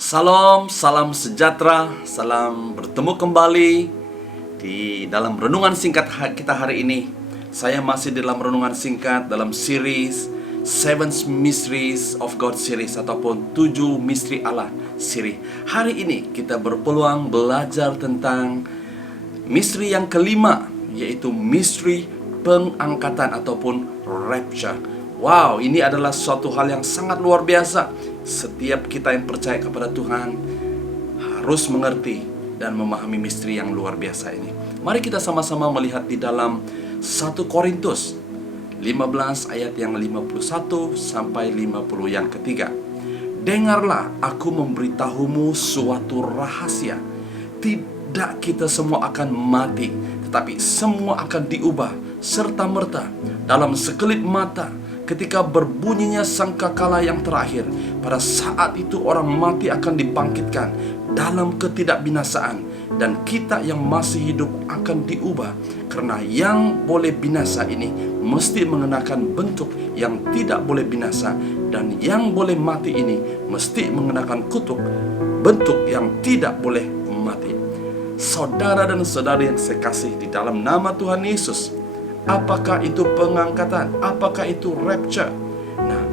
Salam, salam sejahtera, salam bertemu kembali di dalam renungan singkat kita hari ini. Saya masih dalam renungan singkat dalam series Seven Mysteries of God series ataupun 7 misteri Allah series. Hari ini kita berpeluang belajar tentang misteri yang kelima, yaitu misteri pengangkatan ataupun rapture. Wow, ini adalah suatu hal yang sangat luar biasa. Setiap kita yang percaya kepada Tuhan harus mengerti dan memahami misteri yang luar biasa ini. Mari kita sama-sama melihat di dalam 1 Korintus 15 ayat yang 51 sampai 50 yang ketiga. Dengarlah, aku memberitahumu suatu rahasia. Tidak kita semua akan mati, tetapi semua akan diubah serta-merta dalam sekelip mata. Ketika berbunyinya sangkakala yang terakhir, pada saat itu orang mati akan dibangkitkan dalam ketidakbinasaan, dan kita yang masih hidup akan diubah. Karena yang boleh binasa ini mesti mengenakan bentuk yang tidak boleh binasa, dan yang boleh mati ini mesti mengenakan kutuk, bentuk yang tidak boleh mati. Saudara dan saudari yang saya kasih di dalam nama Tuhan Yesus, apakah itu pengangkatan? Apakah itu rapture? Nah,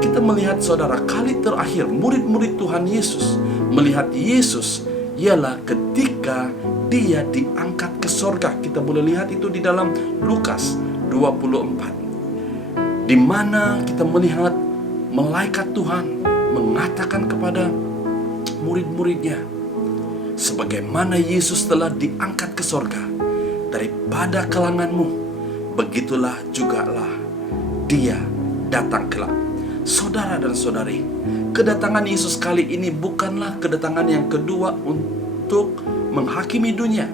kita melihat saudara, kali terakhir murid-murid Tuhan Yesus melihat Yesus ialah ketika dia diangkat ke sorga. Kita boleh lihat itu di dalam Lukas 24, di mana kita melihat malaikat Tuhan mengatakan kepada murid-muridnya, sebagaimana Yesus telah diangkat ke sorga daripada kalanganmu, begitulah jugalah dia datang kelak. Saudara dan saudari, kedatangan Yesus kali ini bukanlah kedatangan yang kedua untuk menghakimi dunia,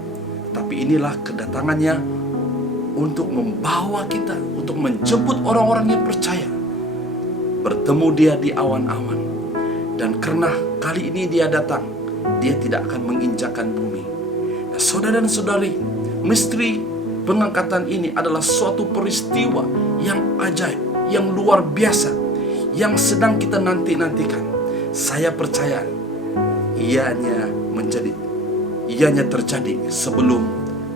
tapi inilah kedatangannya untuk membawa kita, untuk menjemput orang-orang yang percaya, bertemu dia di awan-awan. Dan karena kali ini dia datang, dia tidak akan menginjakkan bumi. Nah, saudara dan saudari, misteri pengangkatan ini adalah suatu peristiwa yang ajaib, yang luar biasa, yang sedang kita nanti-nantikan. Saya percaya ianya terjadi sebelum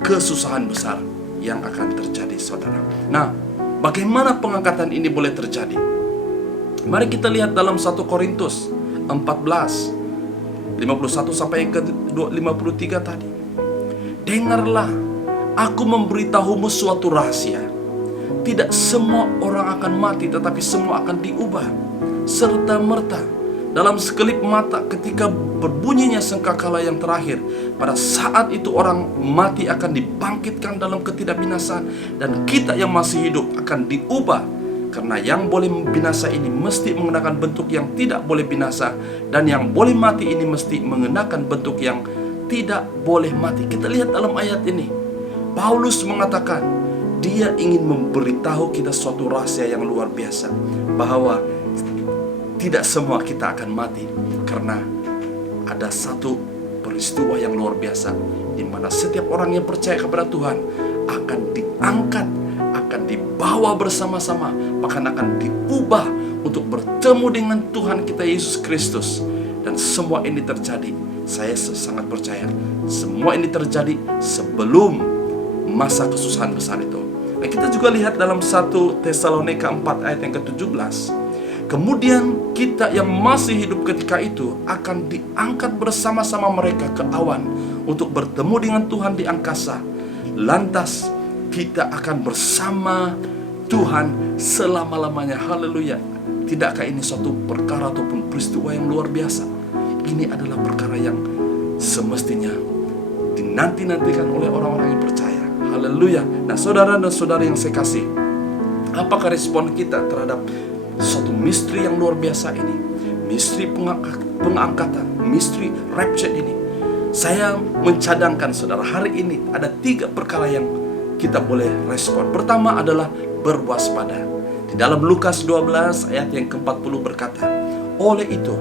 kesusahan besar yang akan terjadi, saudara. Nah, bagaimana pengangkatan ini boleh terjadi? Mari kita lihat dalam 1 Korintus 14 51 sampai ke 53 tadi. Dengarlah, aku memberitahumu suatu rahasia. Tidak semua orang akan mati, tetapi semua akan diubah serta-merta dalam sekelip mata. Ketika berbunyinya sangkakala yang terakhir, pada saat itu orang mati akan dibangkitkan dalam ketidakbinasaan, dan kita yang masih hidup akan diubah. Karena yang boleh binasa ini mesti mengenakan bentuk yang tidak boleh binasa, dan yang boleh mati ini mesti mengenakan bentuk yang tidak boleh mati. Kita lihat dalam ayat ini, Paulus mengatakan dia ingin memberitahu kita suatu rahasia yang luar biasa, bahwa tidak semua kita akan mati. Karena ada satu peristiwa yang luar biasa, di mana setiap orang yang percaya kepada Tuhan akan diangkat, akan dibawa bersama-sama, bahkan akan diubah untuk bertemu dengan Tuhan kita Yesus Kristus. Dan semua ini terjadi, saya sangat percaya, semua ini terjadi sebelum masa kesusahan besar itu. Nah, kita juga lihat dalam 1 Tesalonika 4 ayat yang ke-17. Kemudian kita yang masih hidup ketika itu akan diangkat bersama-sama mereka ke awan untuk bertemu dengan Tuhan di angkasa. Lantas kita akan bersama Tuhan selama-lamanya. Haleluya. Tidakkah ini suatu perkara ataupun peristiwa yang luar biasa? Ini adalah perkara yang semestinya dinanti-nantikan oleh orang-orang yang percaya. Haleluya. Nah, saudara dan saudari yang saya kasih, apakah respon kita terhadap suatu misteri yang luar biasa ini? Misteri pengangkatan, misteri rapture ini. Saya mencadangkan saudara, hari ini ada 3 perkara yang kita boleh respon. Pertama adalah berwaspada. Di dalam Lukas 12 ayat yang ke-40 berkata, oleh itu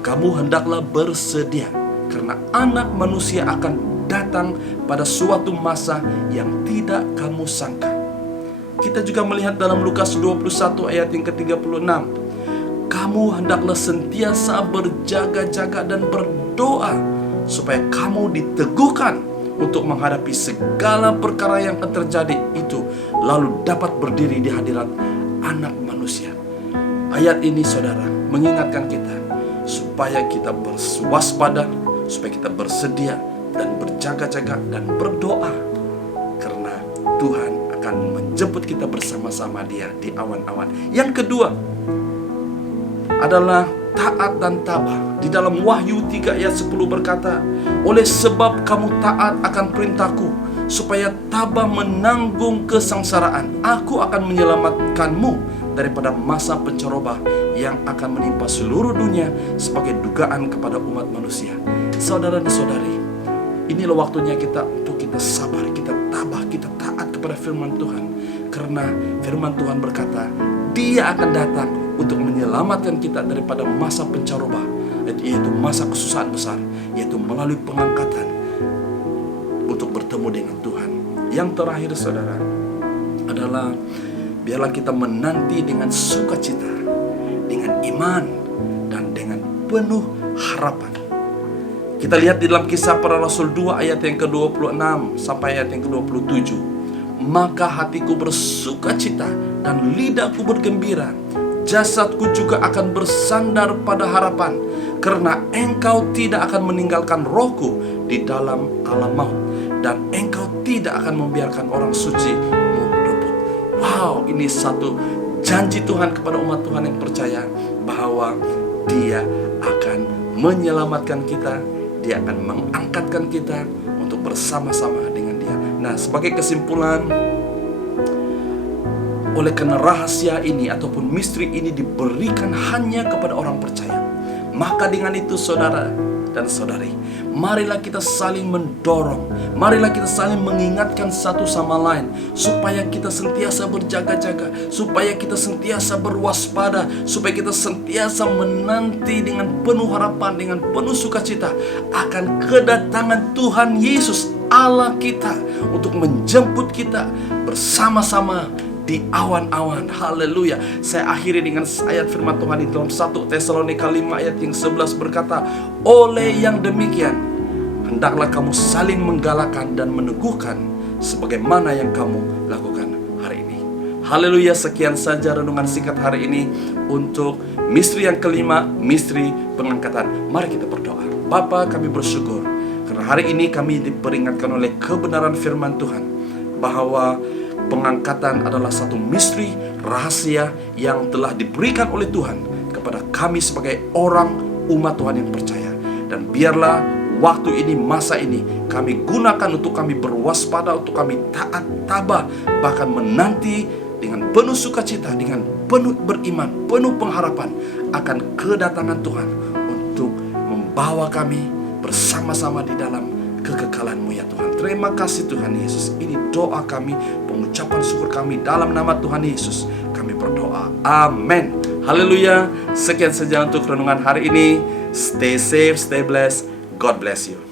kamu hendaklah bersedia, karena anak manusia akan datang pada suatu masa yang tidak kamu sangka. Kita juga melihat dalam Lukas 21 ayat yang ke-36, kamu hendaklah sentiasa berjaga-jaga dan berdoa supaya kamu diteguhkan untuk menghadapi segala perkara yang akan terjadi itu, lalu dapat berdiri di hadirat Anak Manusia. Ayat ini saudara mengingatkan kita supaya kita berwaspada, supaya kita bersedia dan berjaga-jaga dan berdoa, karena Tuhan akan menjemput kita bersama-sama Dia di awan-awan. Yang kedua adalah taat dan tabah. Di dalam Wahyu 3 ayat 10 berkata, oleh sebab kamu taat akan perintahku, supaya tabah menanggung kesengsaraan, aku akan menyelamatkanmu daripada masa penceroboh yang akan menimpa seluruh dunia sebagai dugaan kepada umat manusia. Saudara dan saudari, inilah waktunya kita untuk kita sabar, kita tabah, kita taat kepada firman Tuhan. Karena firman Tuhan berkata, Dia akan datang untuk menyelamatkan kita daripada masa pencaroba, yaitu masa kesusahan besar, yaitu melalui pengangkatan untuk bertemu dengan Tuhan. Yang terakhir saudara adalah biarlah kita menanti dengan sukacita, dengan iman, dan dengan penuh harapan. Kita lihat di dalam Kisah Para Rasul 2 ayat yang ke-26 sampai ayat yang ke-27. Maka hatiku bersukacita dan lidahku bergembira, jasadku juga akan bersandar pada harapan, karena Engkau tidak akan meninggalkan rohku di dalam alam maut, dan Engkau tidak akan membiarkan orang suci-Mu luput. Wow, ini satu janji Tuhan kepada umat Tuhan yang percaya bahwa Dia akan menyelamatkan kita, Dia akan mengangkatkan kita untuk bersama-sama dengan Dia. Nah, sebagai kesimpulan, oleh karena rahasia ini ataupun misteri ini diberikan hanya kepada orang percaya, maka dengan itu saudara dan saudari, marilah kita saling mendorong, marilah kita saling mengingatkan satu sama lain, supaya kita sentiasa berjaga-jaga, supaya kita sentiasa berwaspada, supaya kita sentiasa menanti dengan penuh harapan, dengan penuh sukacita akan kedatangan Tuhan Yesus Allah kita untuk menjemput kita bersama-sama di awan-awan. Haleluya. Saya akhiri dengan ayat firman Tuhan di dalam 1 Tesalonika 5 ayat yang 11 berkata, oleh yang demikian hendaklah kamu saling menggalakkan dan meneguhkan sebagaimana yang kamu lakukan hari ini. Haleluya. Sekian saja renungan singkat hari ini untuk misteri yang kelima, misteri pengangkatan. Mari kita berdoa. Bapa, kami bersyukur karena hari ini kami diperingatkan oleh kebenaran firman Tuhan bahwa pengangkatan adalah satu misteri rahasia yang telah diberikan oleh Tuhan kepada kami sebagai orang umat Tuhan yang percaya. Dan biarlah waktu ini, masa ini kami gunakan untuk kami berwaspada, untuk kami taat, tabah, bahkan menanti dengan penuh sukacita, dengan penuh beriman, penuh pengharapan akan kedatangan Tuhan untuk membawa kami bersama-sama di dalam kekekalan-Mu ya Tuhan. Terima kasih Tuhan Yesus. Ini doa kami, pengucapan syukur kami dalam nama Tuhan Yesus. Kami berdoa. Amin. Haleluya. Sekian saja untuk renungan hari ini. Stay safe, stay blessed. God bless you.